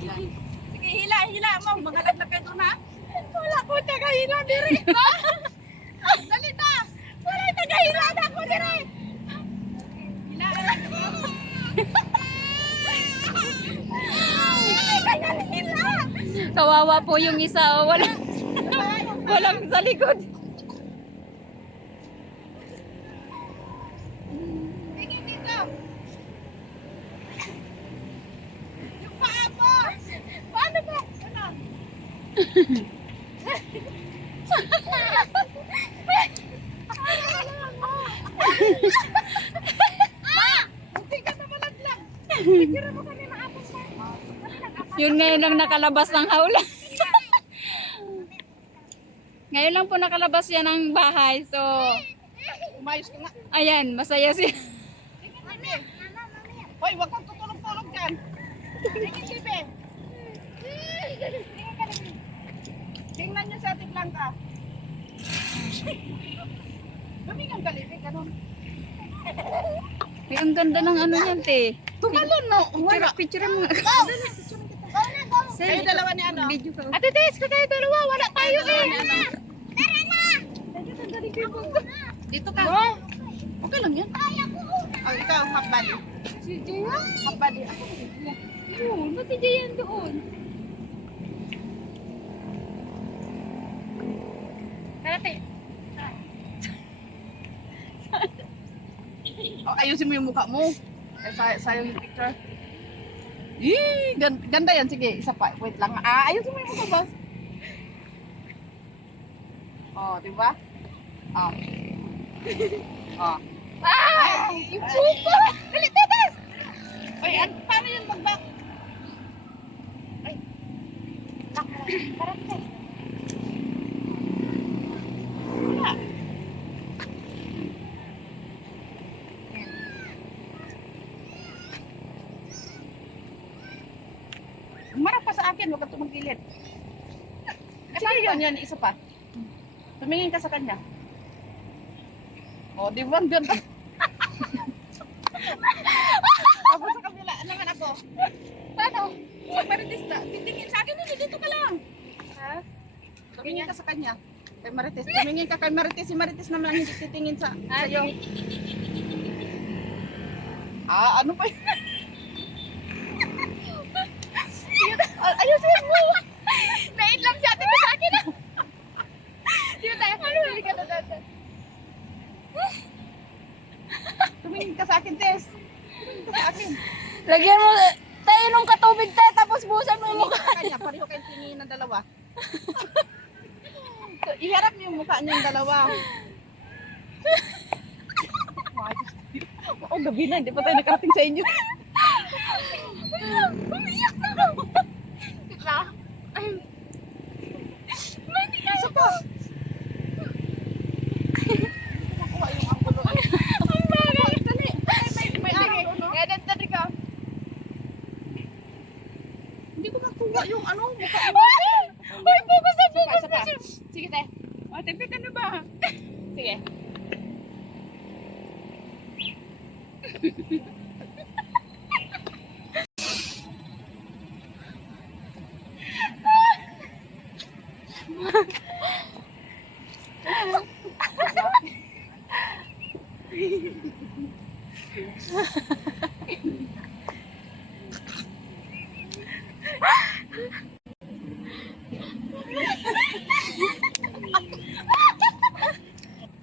Sige, hila mo. Magalag na kayo na. Wala ko tagahila diri. Dali na. Wala tagahila na ako diri. Hila na. Kawawa po yung isa. Oh. Walang sa likod. Tingin dito. Yung paa mo. Paano ba? Ano? Yun ngayon lang nakalabas ng hawla. Ngayon lang po nakalabas yan ng bahay. So, Umayos ka nga. ayan, masaya siya. Hoy, wag kang tutulog-tulog dyan. Tingin, Sibe. Tingnan niyo sa ating langka. Lumingang galili, ganun. Ay, ang ganda ng ano yan, te. Tumalon, no? Picture mo. Kayo dalawa ni ano? Video ka. Ate Tess, kayo dalawa. Wala tayo eh. Dito ka. Okay lang yan. Oh, ikaw, half body. Si Jayan? Half body. Ako. Yun, ba't si Jayan doon? Karate. Oh, ayusin mo yung mukha mo. Sayang yung picture. Ganda yan. Sige, isa pa. Wait lang. Ayusin mo yung mukha, boss. Oh, di ba? Oh. Oh. Yung buko! Dali, tetes! Oy, paano yun mag-back? Ay. Karate. Wala. Marap pa sa akin, huwag ka tumagilid. Sige yun, yan, isa pa. Tumingin ka sa kanya. O, di ba? Ganda. Tapos sa kabila, naman ako. Paano? Marites na. Titingin sa akin, hindi, dito ka lang. Ha? Tumingin ka sa kanya. Kay Marites. Tumingin ka kay Marites. Si Marites naman hindi titingin sa sa'yo. Ano pa yun? Ayusin mo! Naitlap si ate ko sa akin. Yun tayo. Hindi ka na natin. Tumingin ka sa akin, Tess. Tumingin ka sa akin. Lagyan mo, tayo nung katubig tayo, tapos busan mo yung mukha. Kanya, pareho kayong tingin ng dalawa. So, iharap niyo yung mukha niyong dalawa. Oh, gabi na. Hindi pa tayo nakarating sa inyo. Umiyak na ako. Tika. Ay. Hindi kaya pa. Makuha yung anggulo. Ang bagay. Dali. May araw, no? Dali ka. Hindi ko nakuha yung ano, mukha mo. Hoy, focus na, focus na. Sige, te. O, tipi ka na ba? Sige.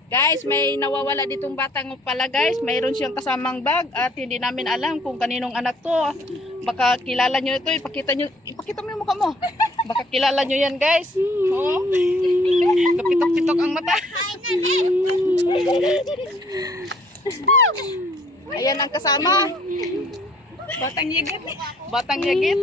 Guys, may nawawala ditong batang pala guys. Mayroon siyang kasamang bag at hindi namin alam kung kaninong anak to. Baka kilala nyo ito. Ipakita mo yung mukha mo. Baka kilala nyo yan guys. Oh. Kapitok-pitok ang mata. Ayan ang kasama. Batang yagit. Batang yagit.